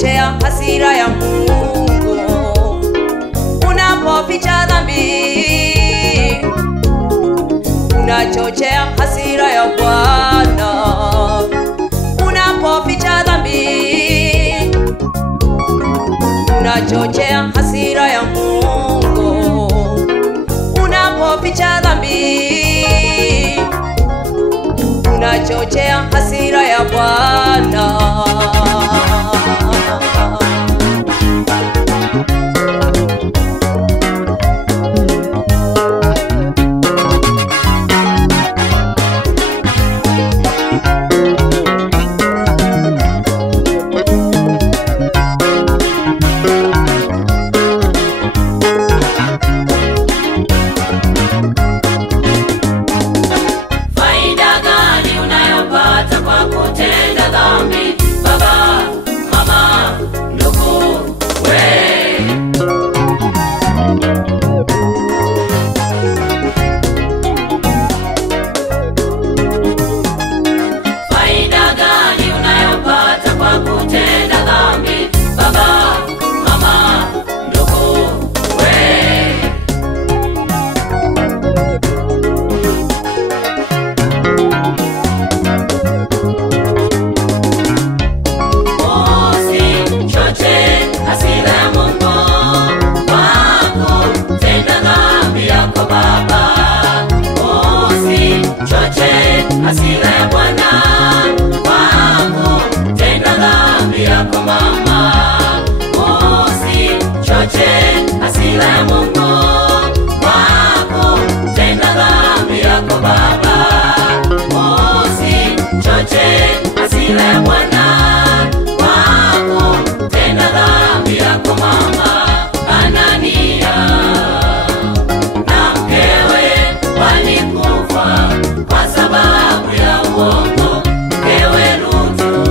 unachochea hasira ya Mungu. Unapoficha dhambi, unachochea hasira ya Bwana. Unapoficha dhambi, unachochea hasira ya Mungu. Unapoficha dhambi, unachochea hasira ya Bwana. Hasira ya Bwana wangu, tenda dhambi yako mama. Usichoche hasira ya Mungu wako, tenda dhambi yako baba. Usichoche hasira ya Bwana wako, tenda dhambi yako mama. Anania na mkewe walikufa kwa sababu ya uongo. Mkewe Rutu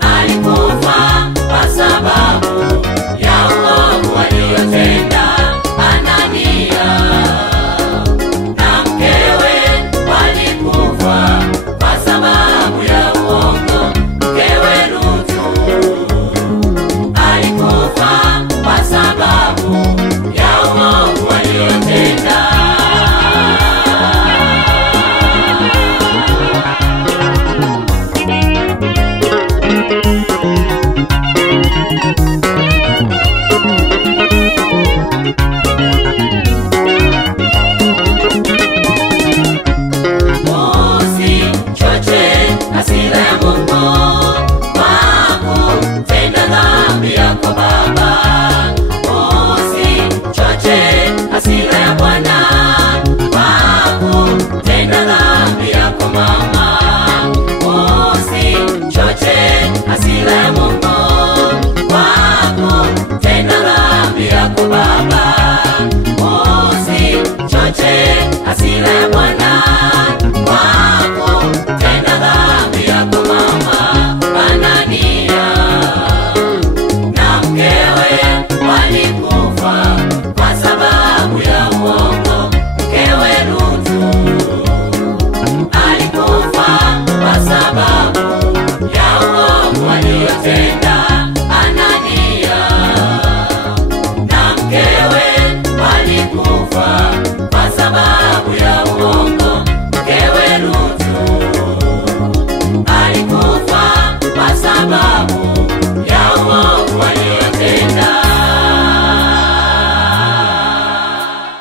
alikufa kwa sababu ya uongo aliyotenda. Anania na mkewe walikufa kwa sababu ya uongo. Mkewe Rutu alikufa kwa sababu ya uongo aliyotenda. Hasira ya Mungu wako, tenda dhambi yako baba. Usichoche hasira ya Bwana wako, tenda dhambi yako mama. Usichoche hasira ya Mungu wako, tenda dhambi yako baba.